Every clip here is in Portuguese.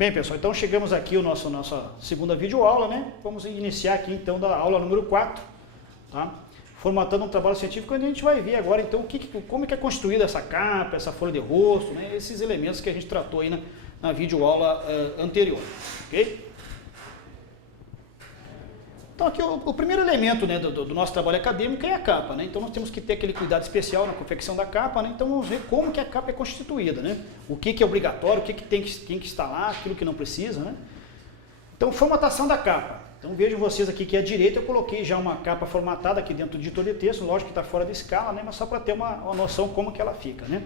Bem, pessoal, então chegamos aqui a nossa segunda videoaula, né? Vamos iniciar aqui então da aula número 4, tá? Formatando um trabalho científico, onde a gente vai ver agora então como que é construída essa capa, essa folha de rosto, né? Esses elementos que a gente tratou aí na videoaula anterior, ok? Então aqui o primeiro elemento, né, do nosso trabalho acadêmico é a capa, né? Então nós temos que ter aquele cuidado especial na confecção da capa, né? Então vamos ver como que a capa é constituída, né? O que é obrigatório, o que tem que instalar, aquilo que não precisa, né? Então formatação da capa. Então vejam vocês aqui que à direita eu coloquei já uma capa formatada aqui dentro do editor de texto, lógico que está fora de escala, né? Mas só para ter uma noção como que ela fica, né?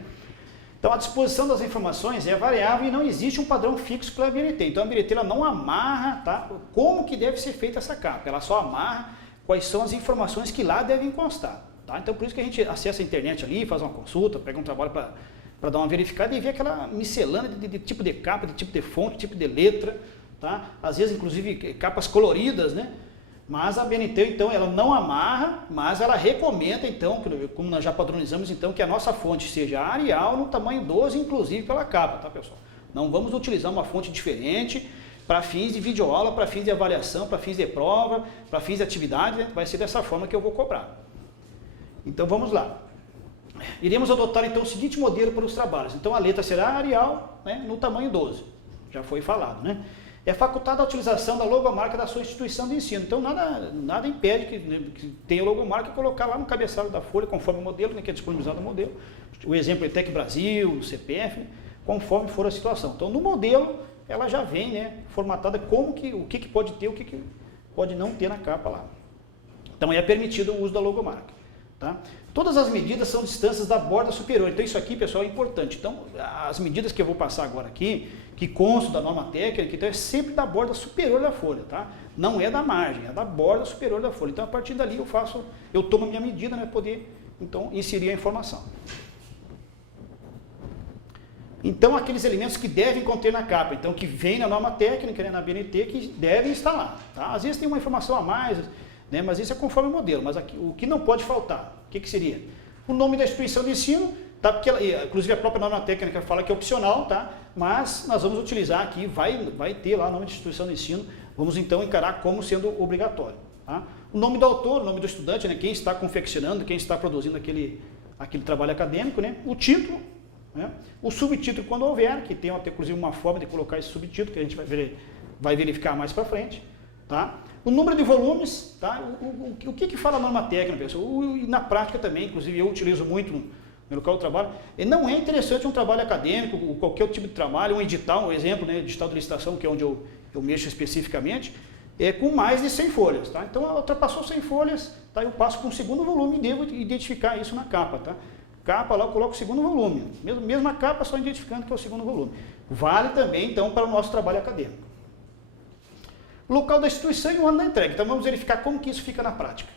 Então a disposição das informações é variável e não existe um padrão fixo para a BNT. Então a BNT ela não amarra, tá, como que deve ser feita essa capa, ela só amarra quais são as informações que lá devem constar. Tá? Então por isso que a gente acessa a internet ali, faz uma consulta, pega um trabalho para dar uma verificada e ver aquela miscelânea de tipo de capa, de tipo de fonte, tipo de letra, tá? Às vezes inclusive capas coloridas, né? Mas a BNT, então, ela não amarra, mas ela recomenda, então, como nós já padronizamos, então, que a nossa fonte seja Arial no tamanho 12, inclusive pela capa, tá, pessoal? Não vamos utilizar uma fonte diferente para fins de videoaula, para fins de avaliação, para fins de prova, para fins de atividade, né? Vai ser dessa forma que eu vou cobrar. Então, vamos lá. Iremos adotar, então, o seguinte modelo para os trabalhos. Então, a letra será Arial, né, no tamanho 12. Já foi falado, né? É facultada a utilização da logomarca da sua instituição de ensino. Então, nada impede que tenha a logomarca e colocar lá no cabeçalho da folha, conforme o modelo, né, que é disponibilizado no modelo. O exemplo é TEC Brasil, CPF, né, conforme for a situação. Então, no modelo, ela já vem, né, formatada como o que pode ter, o que pode não ter na capa lá. Então, é permitido o uso da logomarca. Tá? Todas as medidas são distâncias da borda superior. Então, isso aqui, pessoal, é importante. Então, as medidas que eu vou passar agora aqui, que constam da norma técnica, então é sempre da borda superior da folha, tá? Não é da margem, é da borda superior da folha. Então, a partir dali eu tomo a minha medida, né, poder, então, inserir a informação. Então, aqueles elementos que devem conter na capa, então, que vem na norma técnica, né, na BNT, que devem estar lá, tá? Às vezes tem uma informação a mais, né, mas isso é conforme o modelo. Mas aqui, o que não pode faltar, o que seria? O nome da instituição de ensino, tá? Porque inclusive a própria norma técnica fala que é opcional, tá? Mas nós vamos utilizar aqui, vai ter lá o nome de instituição de ensino, vamos então encarar como sendo obrigatório. Tá? O nome do autor, o nome do estudante, né? Quem está confeccionando, quem está produzindo aquele trabalho acadêmico, né? O título, né? O subtítulo quando houver, que tem até inclusive uma forma de colocar esse subtítulo, que a gente vai verificar mais para frente. Tá? O número de volumes, tá? O que fala a norma técnica, pessoal? E na prática também, inclusive eu utilizo muito no local de trabalho, não é interessante um trabalho acadêmico, qualquer tipo de trabalho, um edital, um exemplo, né, edital de licitação, que é onde eu mexo especificamente, com mais de 100 folhas. Tá? Então, ultrapassou 100 folhas, tá? Eu passo para um segundo volume e devo identificar isso na capa. Tá? Capa, lá eu coloco o segundo volume, mesma capa, só identificando que é o segundo volume. Vale também, então, para o nosso trabalho acadêmico. Local da instituição e o ano da entrega. Então, vamos verificar como que isso fica na prática.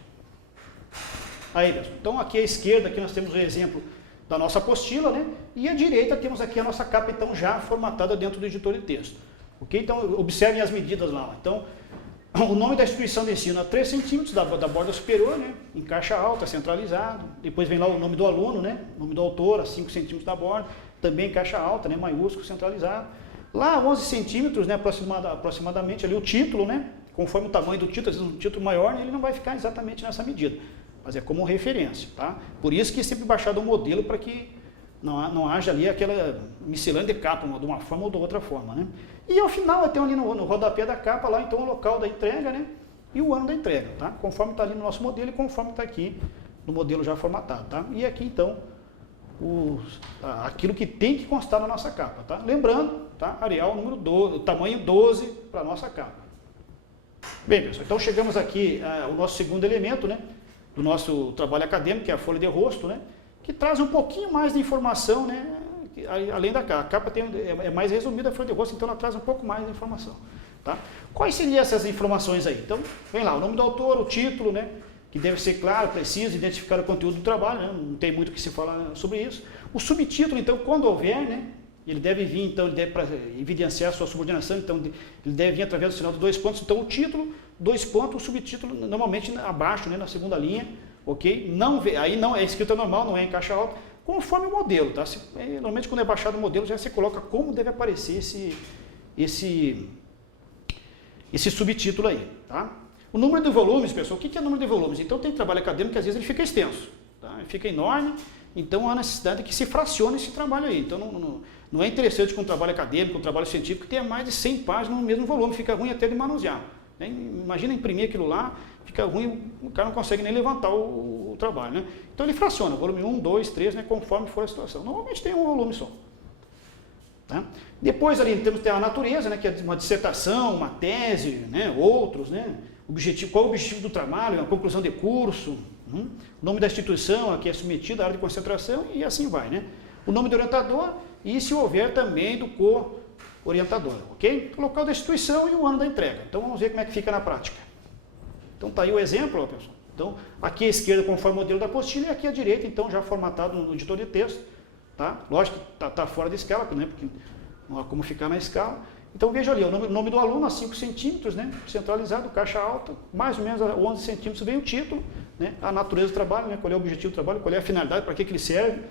Aí, pessoal. Então, aqui à esquerda, aqui nós temos o exemplo da nossa apostila, né? E à direita temos aqui a nossa capa, então, já formatada dentro do editor de texto. Ok? Então, observem as medidas lá. Então, o nome da instituição de ensino a 3 centímetros da borda superior, né? Em caixa alta, centralizado. Depois vem lá o nome do aluno, né? O nome do autor a 5 centímetros da borda, também em caixa alta, né? Maiúsculo, centralizado. Lá 11 centímetros, né? Aproximadamente ali o título, né? Conforme o tamanho do título, às vezes um título maior, né? Ele não vai ficar exatamente nessa medida. Mas é como referência, tá? Por isso que é sempre baixado um modelo para que não haja ali aquela miscelânea de capa, de uma forma ou de outra forma, né? E ao final, até ali no rodapé da capa, lá então o local da entrega, né? E o ano da entrega, tá? Conforme está ali no nosso modelo e conforme está aqui no modelo já formatado, tá? E aqui então, aquilo que tem que constar na nossa capa, tá? Lembrando, tá? Arial número 12, tamanho 12 para a nossa capa. Bem, pessoal, então chegamos aqui ao nosso segundo elemento, né? Do nosso trabalho acadêmico, que é a folha de rosto, né? Que traz um pouquinho mais de informação, né? Além da capa. A capa é mais resumida, a folha de rosto, então ela traz um pouco mais de informação. Tá? Quais seriam essas informações aí? Então, vem lá, o nome do autor, o título, né? Que deve ser claro, preciso, identificar o conteúdo do trabalho, né? Não tem muito o que se falar sobre isso. O subtítulo, então, quando houver, né? Ele deve vir, então, ele deve para evidenciar a sua subordinação, então ele deve vir através do sinal de 2 pontos. Então, o título, 2 pontos, o subtítulo, normalmente abaixo, né, na segunda linha, ok? Aí não é escrita normal, não é em caixa alta, conforme o modelo, tá? Normalmente, quando é baixado o modelo, já se coloca como deve aparecer esse subtítulo aí, tá? O número de volumes, pessoal, o que é número de volumes? Então tem trabalho acadêmico que às vezes ele fica extenso, tá? Ele fica enorme, então há necessidade que se fracione esse trabalho aí. Então não é interessante que um trabalho acadêmico, um trabalho científico tenha mais de 100 páginas no mesmo volume, fica ruim até de manusear, né? Imagina imprimir aquilo lá, fica ruim, o cara não consegue nem levantar o trabalho, né? Então ele fraciona, volume 1, 2, 3, né, conforme for a situação. Normalmente tem um volume só. Tá? Depois ali temos a natureza, né, que é uma dissertação, uma tese, né, outros, né, objetivo, qual é o objetivo do trabalho, a conclusão de curso, o nome da instituição a que é submetida, a área de concentração e assim vai, né? O nome do orientador e se houver também do co-orientador, ok? O local da instituição e o ano da entrega. Então vamos ver como é que fica na prática. Então tá aí o exemplo, ó, pessoal. Então aqui à esquerda conforme o modelo da apostila e aqui à direita então já formatado no editor de texto. Tá? Lógico que tá fora da escala, né? Porque não há como ficar na escala. Então veja ali, o nome do aluno a 5 centímetros, né? Centralizado, caixa alta, mais ou menos a 11 centímetros vem o título, né? A natureza do trabalho, né? Qual é o objetivo do trabalho, qual é a finalidade, para que ele serve.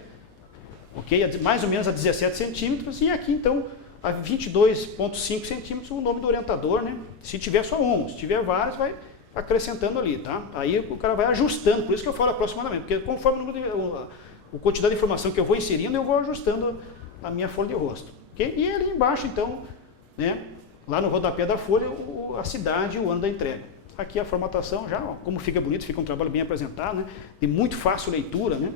Ok? Mais ou menos a 17 centímetros e aqui então a 22,5 centímetros o nome do orientador, né? Se tiver só um, se tiver vários, vai acrescentando ali, tá? Aí o cara vai ajustando, por isso que eu falo aproximadamente, porque conforme o número a quantidade de informação que eu vou inserindo, eu vou ajustando a minha folha de rosto. Okay? E ali embaixo, então, né, lá no rodapé da folha, a cidade e o ano da entrega. Aqui a formatação já, ó, como fica bonito, fica um trabalho bem apresentado, né, de muito fácil leitura. Né?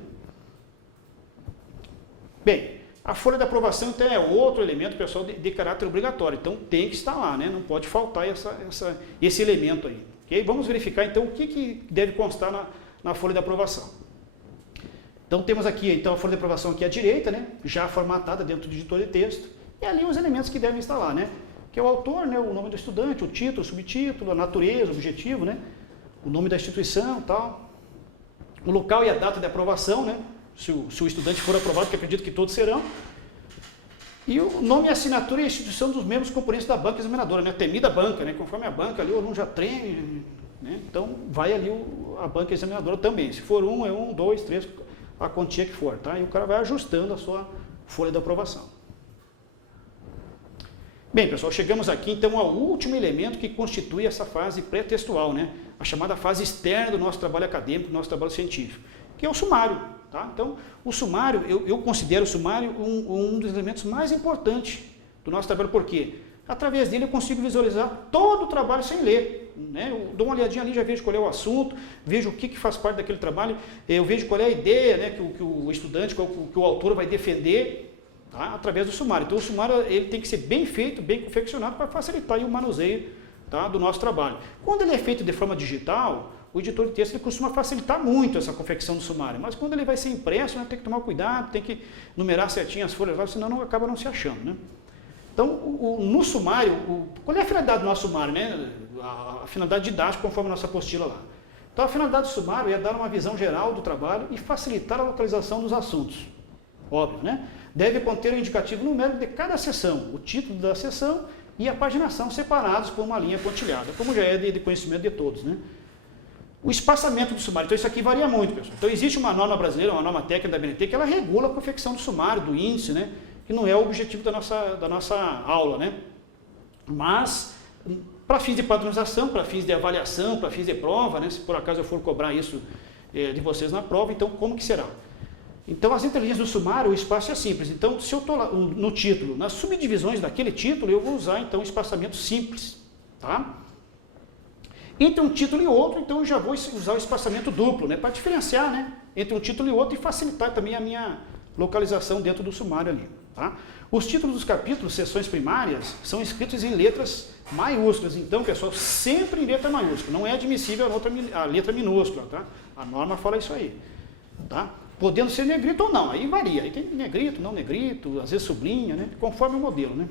Bem, a folha de aprovação então, é outro elemento, pessoal, de caráter obrigatório. Então tem que estar lá, né? Não pode faltar esse elemento aí. Okay? Vamos verificar então o que deve constar na folha de aprovação. Então temos aqui então, a folha de aprovação aqui à direita, né, já formatada dentro do editor de texto, e ali os elementos que devem estar lá, né, que é o autor, né, o nome do estudante, o título, o subtítulo, a natureza, o objetivo, né, o nome da instituição, tal, o local e a data de aprovação, né, se o estudante for aprovado, que acredito que todos serão, e o nome, a assinatura e a instituição dos membros componentes da banca examinadora, né, temida banca, né, conforme a banca ali o aluno já treme, né, então vai ali a banca examinadora também, se for um, é 1, 2, 3, a quantia que for, tá? E o cara vai ajustando a sua folha de aprovação. Bem, pessoal, chegamos aqui então ao último elemento que constitui essa fase pré-textual, né? A chamada fase externa do nosso trabalho acadêmico, do nosso trabalho científico, que é o sumário, tá? Então, o sumário, eu considero o sumário um dos elementos mais importantes do nosso trabalho, por quê? Através dele eu consigo visualizar todo o trabalho sem ler. Né? Eu dou uma olhadinha ali, já vejo qual é o assunto, vejo o que faz parte daquele trabalho, eu vejo qual é a ideia, né, que o estudante, que o autor vai defender, tá? Através do sumário. Então o sumário ele tem que ser bem feito, bem confeccionado para facilitar aí, o manuseio, tá, do nosso trabalho. Quando ele é feito de forma digital, o editor de texto ele costuma facilitar muito essa confecção do sumário, mas quando ele vai ser impresso, né, tem que tomar cuidado, tem que numerar certinho as folhas lá, senão acaba não se achando. Né? Então, no sumário, qual é a finalidade do nosso sumário? Né? A finalidade didática, conforme a nossa apostila lá. Então, a finalidade do sumário é dar uma visão geral do trabalho e facilitar a localização dos assuntos. Óbvio, né? Deve conter o indicativo numérico de cada seção, o título da seção e a paginação separados por uma linha pontilhada, como já é de conhecimento de todos. Né? O espaçamento do sumário, então isso aqui varia muito, pessoal. Então, existe uma norma brasileira, uma norma técnica da BNT, que ela regula a confecção do sumário, do índice, né? Que não é o objetivo da nossa aula, né? Mas, para fins de padronização, para fins de avaliação, para fins de prova, né? Se por acaso eu for cobrar isso de vocês na prova, então como que será? Então, as entrelinhas do sumário, o espaço é simples. Então, se eu estou no título, nas subdivisões daquele título, eu vou usar, então, o espaçamento simples, tá? Entre um título e outro, então, eu já vou usar o espaçamento duplo, né? Para diferenciar, né? Entre um título e outro e facilitar também a minha localização dentro do sumário ali. Tá? Os títulos dos capítulos, seções primárias, são escritos em letras maiúsculas. Então, pessoal, sempre em letra maiúscula. Não é admissível a letra minúscula. Tá? A norma fala isso aí. Tá? Podendo ser negrito ou não. Aí varia. Aí tem negrito, não negrito, às vezes sublinha, né? Conforme o modelo. Né?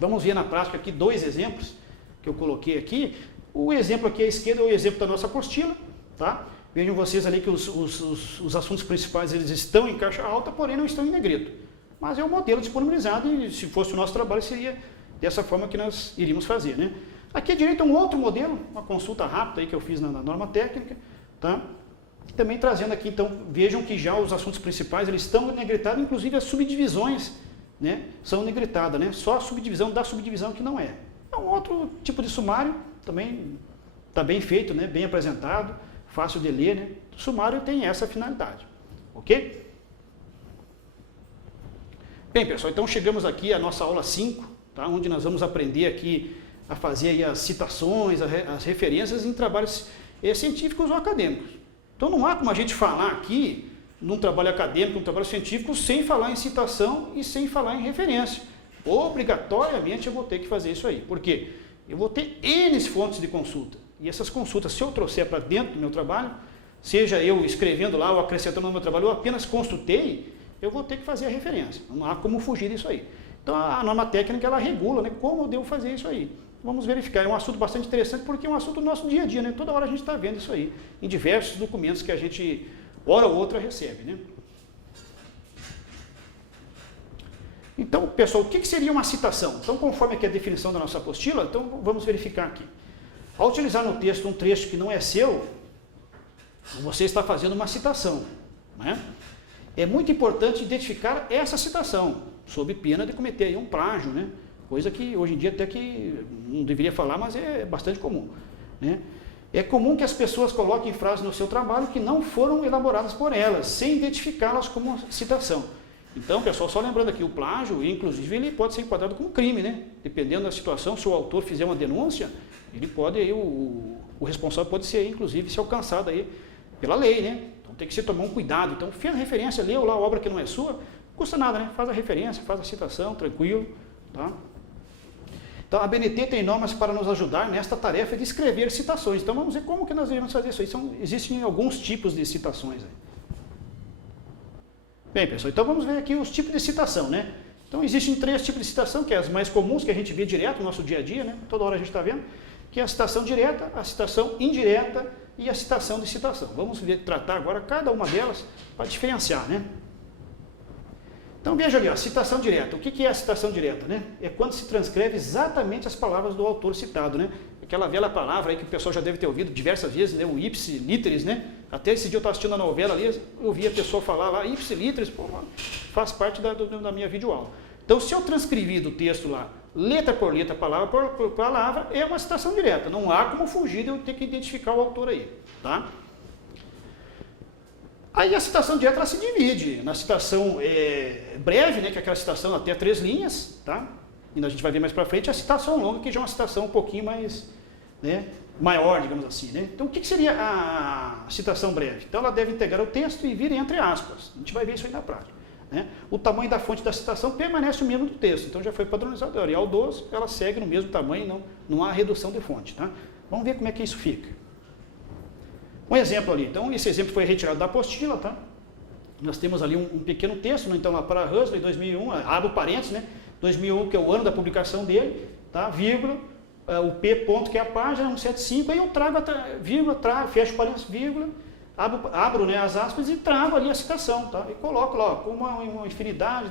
Vamos ver na prática aqui 2 exemplos que eu coloquei aqui. O exemplo aqui à esquerda é o exemplo da nossa apostila. Tá? Vejam vocês ali que os assuntos principais eles estão em caixa alta, porém não estão em negrito. Mas é um modelo disponibilizado e se fosse o nosso trabalho seria dessa forma que nós iríamos fazer. Né? Aqui à direita um outro modelo, uma consulta rápida aí que eu fiz na norma técnica. Tá? Também trazendo aqui, então, vejam que já os assuntos principais eles estão negritados, inclusive as subdivisões né, são negritadas, né? Só a subdivisão da subdivisão que não é. É um outro tipo de sumário, também está bem feito, né, bem apresentado, fácil de ler, né? O sumário tem essa finalidade, ok? Bem, pessoal, então chegamos aqui à nossa aula 5, tá? Onde nós vamos aprender aqui a fazer aí as citações, as referências em trabalhos científicos ou acadêmicos. Então não há como a gente falar aqui num trabalho acadêmico, num trabalho científico, sem falar em citação e sem falar em referência. Obrigatoriamente eu vou ter que fazer isso aí. Por quê? Eu vou ter N fontes de consulta. E essas consultas, se eu trouxer para dentro do meu trabalho, seja eu escrevendo lá ou acrescentando no meu trabalho, ou apenas consultei, eu vou ter que fazer a referência. Não há como fugir disso aí. Então a norma técnica, ela regula, né, como eu devo fazer isso aí. Vamos verificar. É um assunto bastante interessante porque é um assunto do nosso dia a dia, né? Toda hora a gente está vendo isso aí, em diversos documentos que a gente, hora ou outra, recebe, né? Então, pessoal, o que seria uma citação? Então, conforme aqui a definição da nossa apostila, então vamos verificar aqui. Ao utilizar no texto um trecho que não é seu, você está fazendo uma citação, né? É muito importante identificar essa citação, sob pena de cometer aí um plágio, né? Coisa que hoje em dia até que não deveria falar, mas é bastante comum, né? É comum que as pessoas coloquem frases no seu trabalho que não foram elaboradas por elas, sem identificá-las como citação. Então, pessoal, só lembrando aqui, o plágio, inclusive, ele pode ser enquadrado como crime, né? Dependendo da situação, se o autor fizer uma denúncia, ele pode, aí, o responsável pode ser, inclusive, ser alcançado aí pela lei, né? Então tem que se tomar um cuidado. Então, fez a referência, leu lá a obra que não é sua, não custa nada, né? Faz a referência, faz a citação, tranquilo, tá? Então, a BNT tem normas para nos ajudar nesta tarefa de escrever citações. Então, vamos ver como que nós devemos fazer isso aí. Existem alguns tipos de citações aí. Bem, pessoal, então vamos ver aqui os tipos de citação, né? Então, existem 3 tipos de citação, que é as mais comuns, que a gente vê direto no nosso dia a dia, né? Toda hora a gente está vendo, que é a citação direta, a citação indireta e a citação de citação. Vamos tratar agora cada uma delas para diferenciar, né? Então, veja ali, ó, citação direta. O que é a citação direta, né? É quando se transcreve exatamente as palavras do autor citado, né? Aquela velha palavra aí que o pessoal já deve ter ouvido diversas vezes, né? O ipsi literis, né? Até esse dia eu estava assistindo a novela ali, eu ouvi a pessoa falar lá, ipsi literis, pô, faz parte da minha videoaula. Então, se eu transcrever do texto lá, letra por letra, palavra por palavra, é uma citação direta. Não há como fugir de eu ter que identificar o autor aí, tá? Aí a citação direta, ela se divide na citação breve, né, que é aquela citação até 3 linhas, tá? E a gente vai ver mais para frente, a citação longa, que já é uma citação um pouquinho mais, né, maior, digamos assim, né? Então, o que seria a citação breve? Então, ela deve integrar o texto e vir entre aspas. A gente vai ver isso aí na prática, né? O tamanho da fonte da citação permanece o mesmo do texto. Então, já foi padronizado. A Arial 12, ela segue no mesmo tamanho, não há redução de fonte, tá? Vamos ver como é que isso fica. Um exemplo ali. Então, esse exemplo foi retirado da apostila, tá? Nós temos ali um pequeno texto, né? Então, lá para Huxley, 2001, abre o parênteses, né? 2001, que é o ano da publicação dele, tá? Vírgula, o P ponto, que é a página, 175, aí eu trago, vírgula, fecho o parênteses, vírgula, abro, né, as aspas e trago ali a citação, tá? E coloco lá, com uma infinidade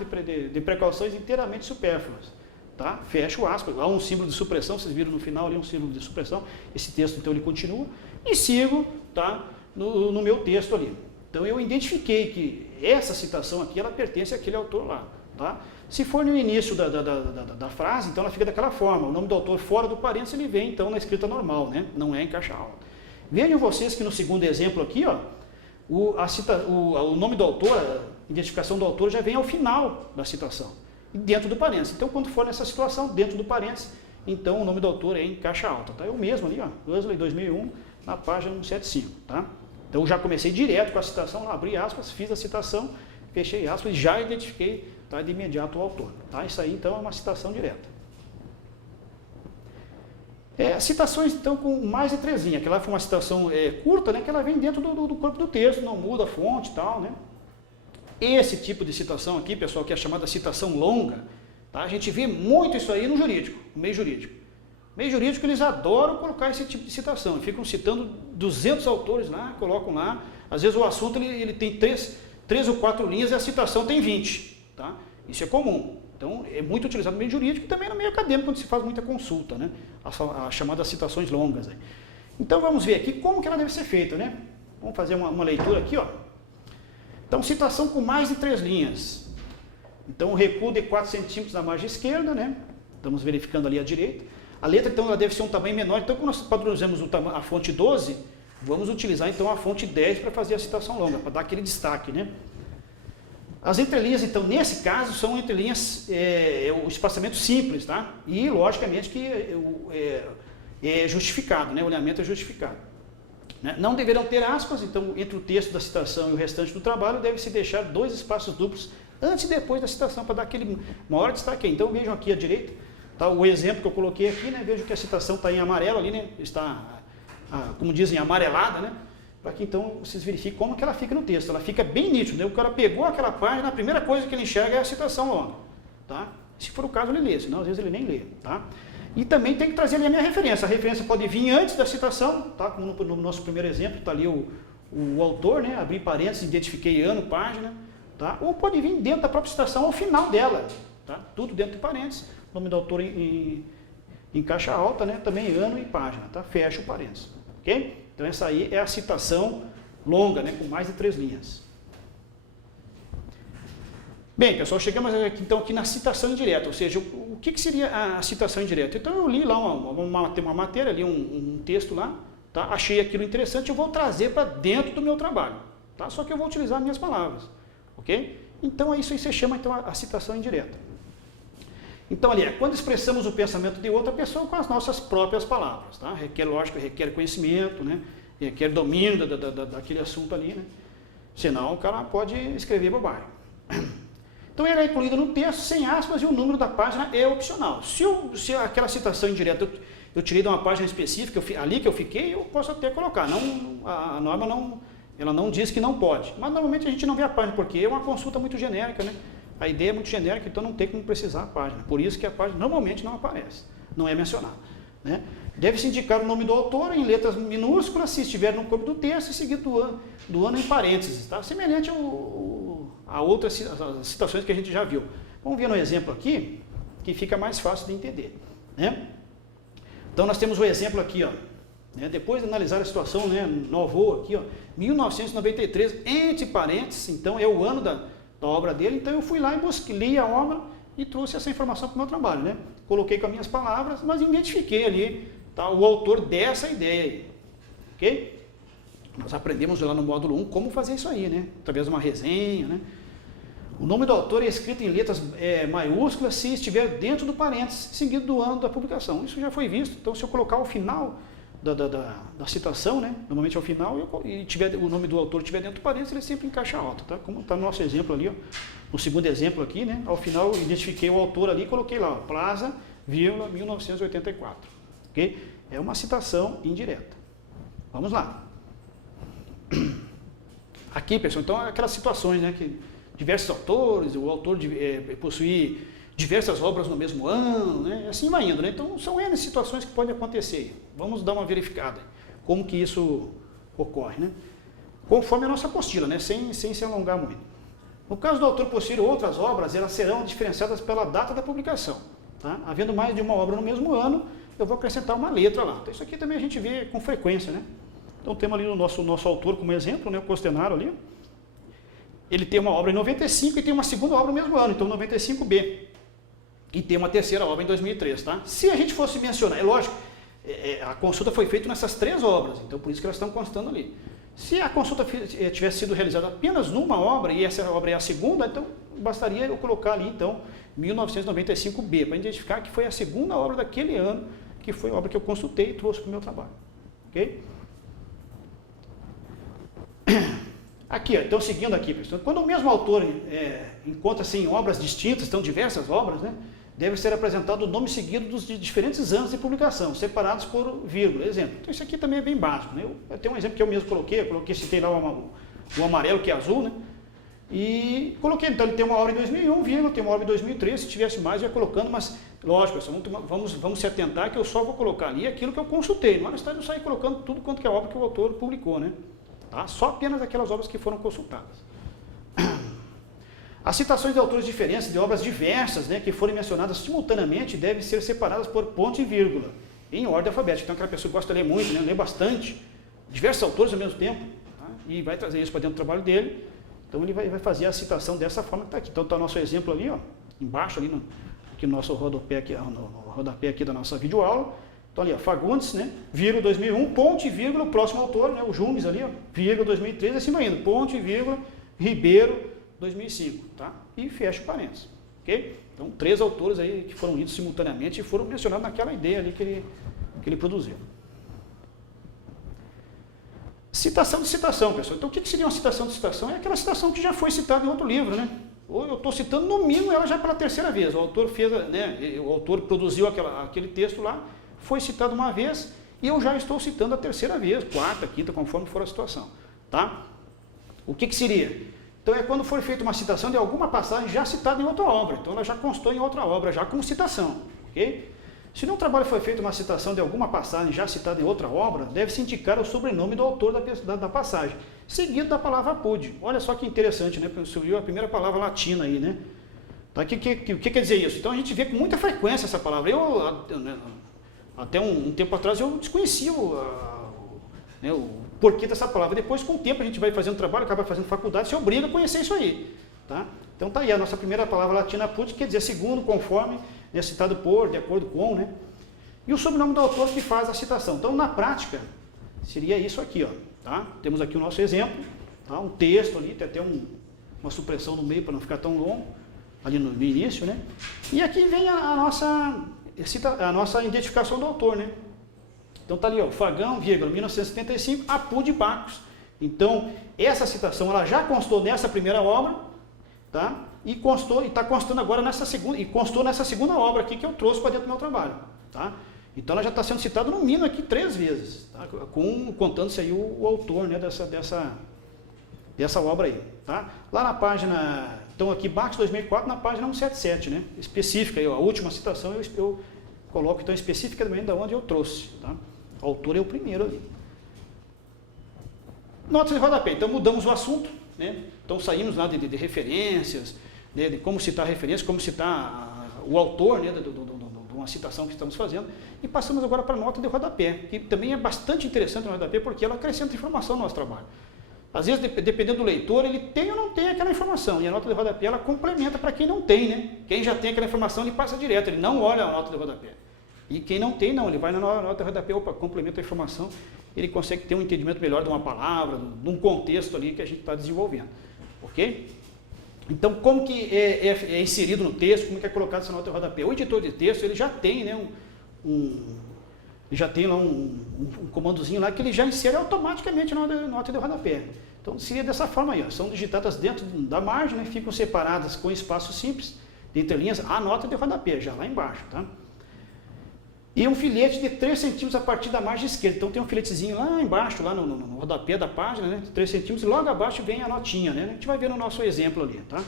de precauções inteiramente supérfluas, tá? Fecho aspas, há um símbolo de supressão, vocês viram no final ali um símbolo de supressão, esse texto então ele continua, e sigo, tá, no meu texto ali. Então eu identifiquei que essa citação aqui, ela pertence àquele autor lá, tá? Se for no início da frase, então ela fica daquela forma, o nome do autor fora do parênteses, ele vem então na escrita normal, né? Não é em caixa alta. Vejam vocês que no segundo exemplo aqui, ó, o nome do autor, a identificação do autor já vem ao final da citação, dentro do parênteses. Então, quando for nessa situação, dentro do parênteses, então o nome do autor é em caixa alta, tá? Eu mesmo ali, ó, Huxley 2001, na página 175, tá? Então, eu já comecei direto com a citação, abri aspas, fiz a citação, fechei aspas e já identifiquei, tá, de imediato o autor, tá? Isso aí, então, é uma citação direta. Citações, então, com mais de 3 linhas, que lá foi uma citação curta, né, que ela vem dentro do corpo do texto, não muda a fonte e tal, né? Esse tipo de citação aqui, pessoal, que é chamada citação longa, tá? A gente vê muito isso aí no jurídico, no meio jurídico. No meio jurídico, eles adoram colocar esse tipo de citação, e ficam citando 200 autores lá, colocam lá, às vezes o assunto ele tem 3 ou 4 linhas e a citação tem 20, tá? Isso é comum. Então, é muito utilizado no meio jurídico e também no meio acadêmico, quando se faz muita consulta, né? As chamadas citações longas. Aí. Então, vamos ver aqui como que ela deve ser feita, né? Vamos fazer uma leitura aqui, ó. Então, citação com mais de 3 linhas. Então, o recuo de 4 centímetros na margem esquerda, né? Estamos verificando ali à direita. A letra, então, ela deve ser um tamanho menor. Então, quando nós padronizamos a fonte 12, vamos utilizar, então, a fonte 10 para fazer a citação longa, para dar aquele destaque, né? As entrelinhas, então, nesse caso, são entrelinhas, o espaçamento simples, tá? E, logicamente, que é justificado, né? O alinhamento é justificado. Né? Não deverão ter aspas, então, entre o texto da citação e o restante do trabalho, deve-se deixar 2 espaços duplos antes e depois da citação, para dar aquele maior destaque. Então, vejam aqui à direita, tá? O exemplo que eu coloquei aqui, né? Vejo que a citação está em amarelo ali, né? Está, como dizem, amarelada, né? Para que então vocês verifiquem como que ela fica no texto. Ela fica bem nítida, né? O cara pegou aquela página, a primeira coisa que ele enxerga é a citação longa, tá? Se for o caso, ele lê, senão às vezes ele nem lê, tá? E também tem que trazer ali a minha referência. A referência pode vir antes da citação, tá? Como no nosso primeiro exemplo, está ali o autor, né? Abri parênteses, identifiquei ano, página, tá? Ou pode vir dentro da própria citação ao final dela, tá? Tudo dentro de parênteses, nome do autor em caixa alta, né? Também ano e página, tá? Fecha o parênteses, ok? Então essa aí é a citação longa, né? Com mais de 3 linhas. Bem, pessoal, chegamos aqui, então aqui na citação indireta, ou seja, o que seria a citação indireta? Então eu li lá uma matéria, li um texto lá, tá? Achei aquilo interessante, eu vou trazer para dentro do meu trabalho, tá? Só que eu vou utilizar minhas palavras, ok? Então é isso aí que você chama então, a citação indireta. Então ali é quando expressamos o pensamento de outra pessoa com as nossas próprias palavras, tá? Requer, lógico, requer conhecimento, né? Requer domínio daquele assunto ali, né? Senão o cara pode escrever bobagem. Então ela é incluída no texto, sem aspas, e o número da página é opcional. Se aquela citação indireta eu tirei de uma página específica, ali que eu fiquei, eu posso até colocar. A norma ela não diz que não pode. Mas normalmente a gente não vê a página, porque é uma consulta muito genérica, né? A ideia é muito genérica, então não tem como precisar a página. Por isso que a página normalmente não aparece, não é mencionada, né? Deve-se indicar o nome do autor em letras minúsculas, se estiver no corpo do texto, e seguido do ano em parênteses, tá? Semelhante a outras citações que a gente já viu. Vamos ver no exemplo aqui, que fica mais fácil de entender, né? Então nós temos o exemplo aqui, ó, né? Depois de analisar a situação, né, no avô aqui, ó, 1993, entre parênteses, então é o ano da obra dele, então eu fui lá e li a obra e trouxe essa informação para o meu trabalho, né? Coloquei com as minhas palavras, mas identifiquei ali, tá, o autor dessa ideia aí, ok? Nós aprendemos lá no módulo 1 como fazer isso aí, né? Através de uma resenha, né? O nome do autor é escrito em letras maiúsculas se estiver dentro do parênteses, seguido do ano da publicação. Isso já foi visto, então se eu colocar o final da citação, né? Normalmente ao final, e o nome do autor estiver dentro do parênteses, ele sempre encaixa alto, tá? Como está no nosso exemplo ali, ó, no segundo exemplo aqui, né? Ao final, identifiquei o autor ali e coloquei lá, ó, Plaza, 1984, ok? É uma citação indireta. Vamos lá. Aqui, pessoal, então, aquelas situações, né? Que diversos autores, o autor possui diversas obras no mesmo ano, né? Assim vai indo, né? Então, são N situações que podem acontecer. Vamos dar uma verificada, como que isso ocorre, né? Conforme a nossa apostila, né? Sem se alongar muito. No caso do autor possuir outras obras, elas serão diferenciadas pela data da publicação, tá? Havendo mais de uma obra no mesmo ano, eu vou acrescentar uma letra lá. Então, isso aqui também a gente vê com frequência, né? Então, temos ali o nosso autor como exemplo, né? O Costenaro ali. Ele tem uma obra em 95 e tem uma segunda obra no mesmo ano, então 95B. E tem uma terceira obra em 2003, tá? Se a gente fosse mencionar, é lógico, a consulta foi feita nessas 3 obras, então por isso que elas estão constando ali. Se a consulta tivesse sido realizada apenas numa obra, e essa obra é a segunda, então bastaria eu colocar ali, então, 1995B, para identificar que foi a segunda obra daquele ano, que foi a obra que eu consultei e trouxe para o meu trabalho. Ok? Aqui, ó, então seguindo aqui, pessoal, quando o mesmo autor encontra-se em obras distintas, então diversas obras, né, deve ser apresentado o nome seguido dos diferentes anos de publicação, separados por vírgula, exemplo. Então isso aqui também é bem básico, né? Eu tenho um exemplo que eu mesmo citei lá o amarelo que é azul, né? E coloquei, então ele tem uma obra em 2001, vírgula, tem uma obra em 2003, se tivesse mais eu ia colocando, mas lógico, pessoal, vamos se atentar que eu só vou colocar ali aquilo que eu consultei, não é necessário eu sair colocando tudo quanto que é obra que o autor publicou, né? Tá? Só apenas aquelas obras que foram consultadas. As citações de autores diferentes, de obras diversas, né, que forem mencionadas simultaneamente, devem ser separadas por ponto e vírgula, em ordem alfabética. Então, aquela pessoa que gosta de ler muito, né, lê bastante, diversos autores ao mesmo tempo, tá? E vai trazer isso para dentro do trabalho dele, Então ele vai fazer a citação dessa forma que está aqui. Então está o nosso exemplo ali, ó, embaixo, ali aqui no nosso rodapé aqui, no rodapé aqui da nossa videoaula. Então ali, ó, Fagundes, né, vírgula 2001, ponto e vírgula, o próximo autor, né, o Jumes ali, ó, vírgula 2013, assim vai indo, ponto e vírgula, Ribeiro, 2005, tá? E fecha o parênteses, ok? Então, 3 autores aí que foram lidos simultaneamente e foram mencionados naquela ideia ali que ele produziu. Citação de citação, pessoal. Então, o que seria uma citação de citação? É aquela citação que já foi citada em outro livro, né? Ou eu estou citando, no mínimo, ela já pela terceira vez. O autor fez, né, o autor produziu aquele texto lá, foi citado uma vez, e eu já estou citando a terceira vez, quarta, quinta, conforme for a situação, tá? O que seria? Então, é quando for feita uma citação de alguma passagem já citada em outra obra. Então, ela já constou em outra obra, já como citação, ok? Se num trabalho foi feita uma citação de alguma passagem já citada em outra obra, deve-se indicar o sobrenome do autor da passagem, seguido da palavra apud. Olha só que interessante, né? Você viu a primeira palavra latina aí, né? Tá? O que quer dizer isso? Então, a gente vê com muita frequência essa palavra. Até um tempo atrás, eu desconhecia o porquê dessa palavra. Depois, com o tempo, a gente vai fazendo trabalho, acaba fazendo faculdade, se obriga a conhecer isso aí. Tá? Então, tá aí a nossa primeira palavra latina, apud, quer dizer segundo, conforme, né, citado por, de acordo com, né? E o sobrenome do autor que faz a citação. Então, na prática, seria isso aqui, ó. Tá? Temos aqui o nosso exemplo, tá? Um texto ali, tem até uma supressão no meio para não ficar tão longo, ali no início, né? E aqui vem a nossa identificação do autor, né? Então tá ali, ó, Fagão, vírgula, 1975, apud Bacos. Então, essa citação ela já constou nessa primeira obra, tá? E está constando agora nessa segunda, e constou nessa segunda obra aqui que eu trouxe para dentro do meu trabalho, tá? Então ela já está sendo citada no mínimo aqui 3 vezes, tá? Contando-se aí o autor, né, dessa obra aí, tá? Lá na página, então aqui Bacos 2004, na página 177, né? Específica aí, ó, a última citação eu coloco então especificamente da onde eu trouxe, tá? O autor é o primeiro ali. Notas de rodapé, então mudamos o assunto, né? Então saímos lá de referências, né, de como citar referências, como citar o autor, né, de uma citação que estamos fazendo, e passamos agora para a nota de rodapé, que também é bastante interessante a rodapé, porque ela acrescenta informação no nosso trabalho. Às vezes, dependendo do leitor, ele tem ou não tem aquela informação, e a nota de rodapé ela complementa para quem não tem, né? Quem já tem aquela informação, ele passa direto, ele não olha a nota de rodapé. E quem não tem, não, ele vai na nota de rodapé, opa, complementa a informação, ele consegue ter um entendimento melhor de uma palavra, de um contexto ali que a gente está desenvolvendo, ok? Então, como que é inserido no texto, como que é colocado essa nota de rodapé? O editor de texto, ele já tem, né, ele já tem lá um comandozinho lá que ele já insere automaticamente na nota de rodapé. Então, seria dessa forma aí, ó, são digitadas dentro da margem, né, ficam separadas com espaço simples, de entrelinhas, a nota de rodapé, já lá embaixo, tá? E um filete de 3 centímetros a partir da margem esquerda. Então tem um filetezinho lá embaixo, lá no rodapé da página, né, de 3 centímetros, e logo abaixo vem a notinha, né? A gente vai ver no nosso exemplo ali, tá?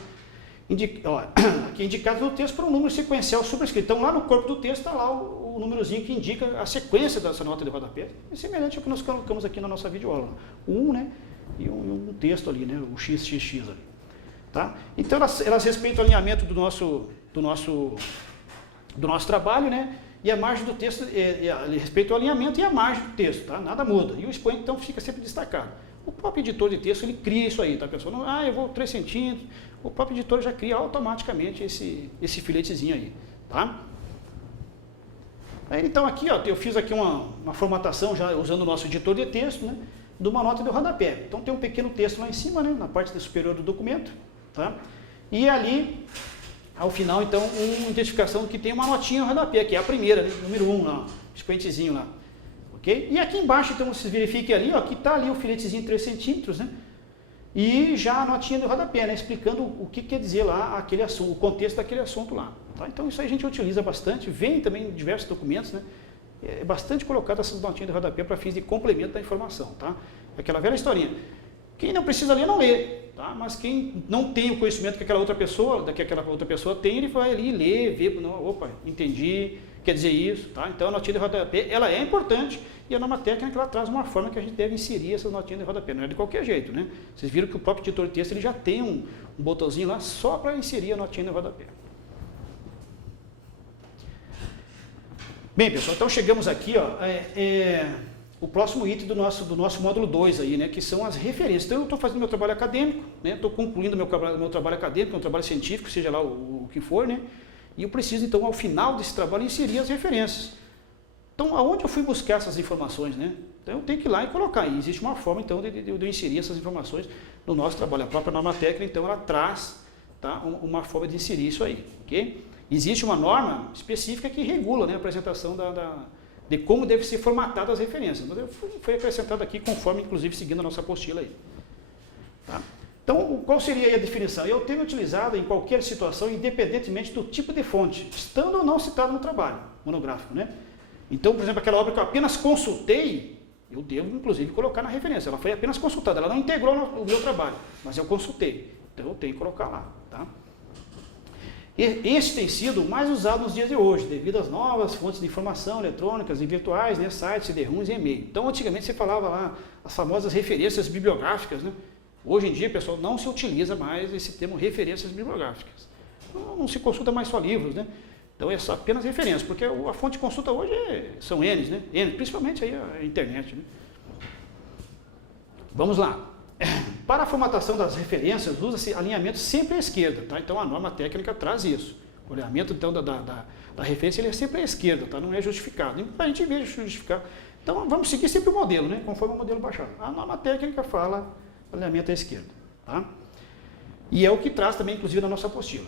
Aqui indicado no texto por um número sequencial superescrito. Então lá no corpo do texto está lá o númerozinho que indica a sequência dessa nota de rodapé. É semelhante ao que nós colocamos aqui na nossa videoaula. O 1, né? E um texto ali, né? O XXX ali. Tá? Então elas respeitam o alinhamento do nosso trabalho, né? E a margem do texto, respeita o alinhamento e a margem do texto, tá? Nada muda. E o expoente, então, fica sempre destacado. O próprio editor de texto, ele cria isso aí, tá, pessoal? Não, eu vou 3 centímetros. O próprio editor já cria automaticamente esse filetezinho aí, tá? Aí, então, aqui, ó, eu fiz aqui uma formatação, já usando o nosso editor de texto, né? De uma nota de rodapé. Então, tem um pequeno texto lá em cima, né? Na parte superior do documento, tá? E ali, ao final, então, uma identificação que tem uma notinha no rodapé, que é a primeira, né? Número 1 lá, o expoentezinho lá. Ok? E aqui embaixo, então, vocês verifiquem ali, ó, que está ali o filetezinho de 3 centímetros, né? E já a notinha do rodapé, né? Explicando o que quer dizer lá aquele assunto, o contexto daquele assunto lá. Tá? Então, isso aí a gente utiliza bastante, vem também em diversos documentos, né? É bastante colocado essas notinhas de rodapé para fins de complemento da informação, tá? Aquela velha historinha. Quem não precisa ler, não lê, tá? Mas quem não tem o conhecimento que aquela outra pessoa tem, ele vai ali ler, ver, não, opa, entendi, quer dizer isso, tá? Então a notinha de rodapé, ela é importante e a norma técnica ela traz uma forma que a gente deve inserir essas notinhas de rodapé, não é de qualquer jeito, né? Vocês viram que o próprio editor de texto ele já tem um botãozinho lá só para inserir a notinha de rodapé. Bem, pessoal, então chegamos aqui, ó, o próximo item do nosso módulo 2 aí, né, que são as referências. Então eu estou fazendo meu trabalho acadêmico, né, estou concluindo meu trabalho acadêmico, meu trabalho científico, seja lá o que for, né, e eu preciso então ao final desse trabalho inserir as referências. Então aonde eu fui buscar essas informações, né? Então eu tenho que ir lá e colocar. E existe uma forma então de eu inserir essas informações no nosso trabalho. A própria norma técnica então ela traz, tá, uma forma de inserir isso aí, ok? Existe uma norma específica que regula, né, a apresentação de como deve ser formatada as referências. Mas foi acrescentado aqui conforme, inclusive, seguindo a nossa apostila aí. Tá? Então, qual seria aí a definição? Eu tenho utilizado em qualquer situação, independentemente do tipo de fonte, estando ou não citado no trabalho monográfico, né? Então, por exemplo, aquela obra que eu apenas consultei, eu devo, inclusive, colocar na referência. Ela foi apenas consultada, ela não integrou o meu trabalho, mas eu consultei. Então, eu tenho que colocar lá, tá? Esse tem sido o mais usado nos dias de hoje, devido às novas fontes de informação eletrônicas e virtuais, né, sites, CD-ROMs e e-mail. Então, antigamente você falava lá as famosas referências bibliográficas, né? Hoje em dia, pessoal, não se utiliza mais esse termo referências bibliográficas. Não se consulta mais só livros, né? Então, é só apenas referências, porque a fonte de consulta hoje são N's, né? N, principalmente aí a internet, né? Vamos lá. Para a formatação das referências, usa-se alinhamento sempre à esquerda, tá? Então a norma técnica traz isso. O alinhamento então, da referência ele é sempre à esquerda, tá? Não é justificado. E a gente vê justificar. Então vamos seguir sempre o modelo, né? Conforme o modelo baixado. A norma técnica fala alinhamento à esquerda, tá? E é o que traz também, inclusive, na nossa apostila.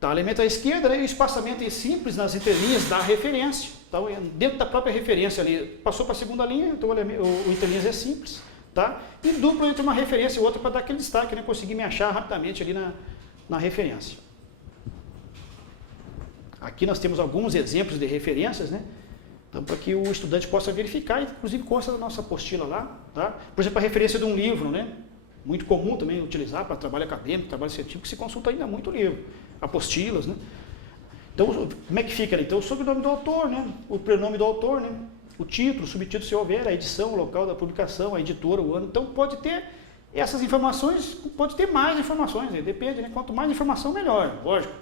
Tá, alinhamento à esquerda, né? E o espaçamento é simples nas entrelinhas da referência. Então, dentro da própria referência ali, passou para a segunda linha, então o interlinhas é simples. Tá? E duplo entre uma referência e outra para dar aquele destaque, né? Conseguir me achar rapidamente ali na referência. Aqui nós temos alguns exemplos de referências, né? Então, para que o estudante possa verificar, inclusive consta da nossa apostila lá. Tá? Por exemplo, a referência de um livro, né? Muito comum também utilizar para trabalho acadêmico, trabalho científico, que se consulta ainda muito livro, apostilas, né? Então, como é que fica ali? Então, o sobrenome do autor, né? O prenome do autor, né? O título, o subtítulo, se houver, a edição, o local da publicação, a editora, o ano. Então, pode ter essas informações, pode ter mais informações, né? Depende, né? Quanto mais informação, melhor, lógico.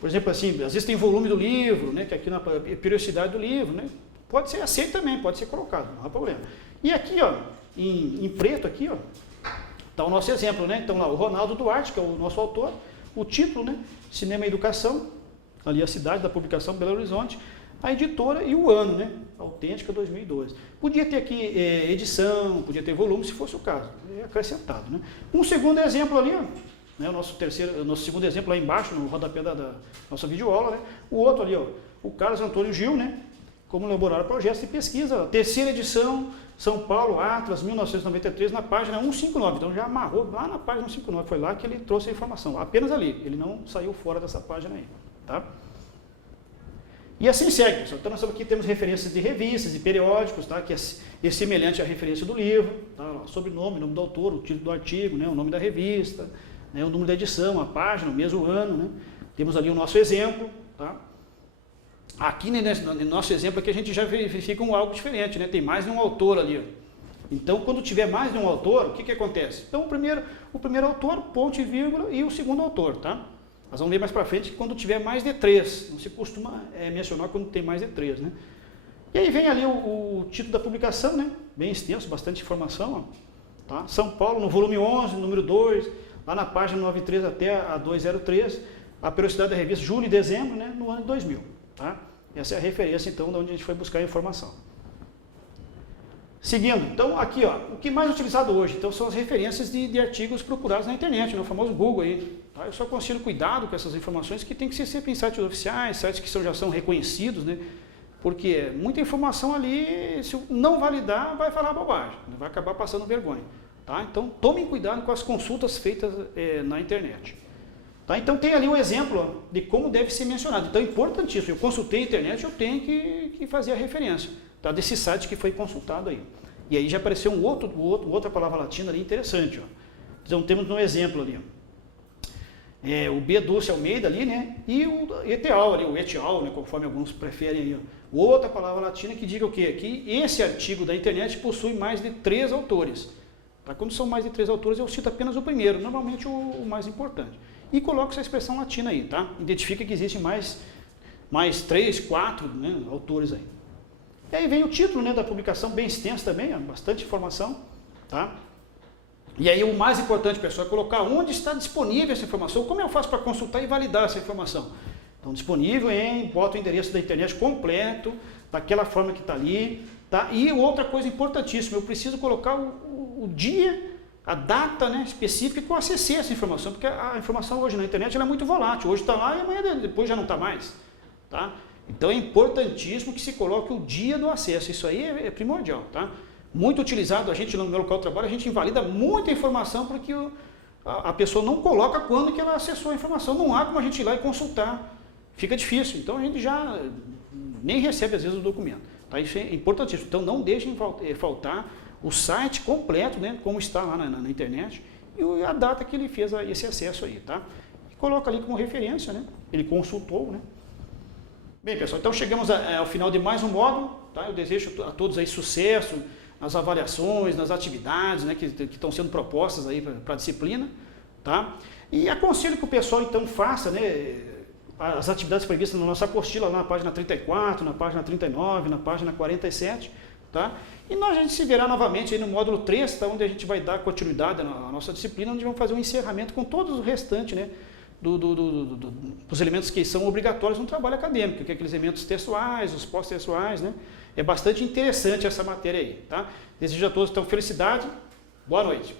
Por exemplo, assim, às vezes tem volume do livro, né? Que aqui na periodicidade do livro, né? Pode ser aceito também, pode ser colocado, não há problema. E aqui, ó, em preto aqui, ó, está o nosso exemplo, né? Então, lá, o Ronaldo Duarte, que é o nosso autor, o título, né? Cinema e Educação, ali a cidade da publicação, Belo Horizonte, a editora e o ano, né? Autêntica 2012. Podia ter aqui edição, podia ter volume, se fosse o caso. É acrescentado, né? Um segundo exemplo ali, ó, né? O nosso segundo exemplo lá embaixo, no rodapé da nossa videoaula, né? O outro ali, ó, o Carlos Antônio Gil, né? Como elaborar projetos de pesquisa. Terceira edição, São Paulo, Atlas, 1993, na página 159. Então já amarrou lá na página 159. Foi lá que ele trouxe a informação. Apenas ali. Ele não saiu fora dessa página aí, tá? E assim segue, pessoal. Então, nós aqui temos referências de revistas, de periódicos, tá? Que é semelhante à referência do livro, tá? Sobrenome, nome do autor, o título do artigo, né? O nome da revista, né? O número da edição, a página, o mês, o ano, né? Temos ali o nosso exemplo, tá? Aqui, no nosso exemplo, aqui a gente já verifica algo diferente, né? Tem mais de um autor ali, ó. Então, quando tiver mais de um autor, o que acontece? Então, o primeiro autor, ponto e vírgula, e o segundo autor, tá? Nós vamos ver mais para frente que quando tiver mais de 3, não se costuma mencionar quando tem mais de 3, né? E aí vem ali o título da publicação, né? Bem extenso, bastante informação, ó, tá? São Paulo, no volume 11, número 2, lá na página 93 até a 203, a periodicidade da revista, julho e dezembro, né? No ano de 2000, tá? Essa é a referência, então, de onde a gente foi buscar a informação. Seguindo, então, aqui, ó, o que mais é utilizado hoje, então, são as referências de artigos procurados na internet, né? O famoso Google aí. Tá? Eu só aconselho cuidado com essas informações que tem que ser sempre em sites oficiais, sites que já são reconhecidos, né? Porque muita informação ali, se não validar, vai falar bobagem, vai acabar passando vergonha. Tá? Então, tomem cuidado com as consultas feitas na internet. Tá? Então, tem ali um exemplo, ó, de como deve ser mencionado. Então, é importantíssimo. Eu consultei a internet, eu tenho que fazer a referência, tá? Desse site que foi consultado aí. E aí já apareceu outra palavra latina ali interessante. Ó. Então, temos um exemplo ali, ó. O B. Dulce Almeida ali, né? E o eteal ali, o etial, né? Conforme alguns preferem aí, ó. Outra palavra latina que diga o quê? Que esse artigo da internet possui mais de 3 autores. Tá? Quando são mais de 3 autores, eu cito apenas o primeiro, normalmente o mais importante. E coloco essa expressão latina aí, tá? Identifica que existem mais 3, 4, né, autores aí. E aí vem o título, né, da publicação, bem extenso também, bastante informação, tá? E aí o mais importante, pessoal, é colocar onde está disponível essa informação, como eu faço para consultar e validar essa informação. Então, disponível bota o endereço da internet completo, daquela forma que está ali, tá? E outra coisa importantíssima, eu preciso colocar o dia, a data, né, específica que eu acessei essa informação, porque a informação hoje na internet ela é muito volátil, hoje está lá e amanhã depois já não está mais, tá? Então é importantíssimo que se coloque o dia do acesso, isso aí é primordial, tá? Muito utilizado, a gente no meu local de trabalho, a gente invalida muita informação porque a pessoa não coloca quando que ela acessou a informação, não há como a gente ir lá e consultar, fica difícil, então a gente já nem recebe às vezes o documento, tá? Isso é importantíssimo, então não deixem faltar o site completo, né, como está lá na internet e a data que ele fez esse acesso aí, tá? E coloca ali como referência, né, ele consultou, né. Bem, pessoal, então chegamos ao final de mais um módulo, tá? Eu desejo a todos aí sucesso nas avaliações, nas atividades, né, que estão sendo propostas aí para a disciplina, tá? E aconselho que o pessoal então faça, né, as atividades previstas na nossa apostila, lá na página 34, na página 39, na página 47, tá? E nós a gente se verá novamente aí no módulo 3, tá? Onde a gente vai dar continuidade à nossa disciplina, onde vamos fazer um encerramento com todos os restantes, né, dos elementos que são obrigatórios no trabalho acadêmico, que é aqueles elementos textuais, os pós-textuais, né? É bastante interessante essa matéria aí, tá? Desejo a todos, então, felicidade, boa noite.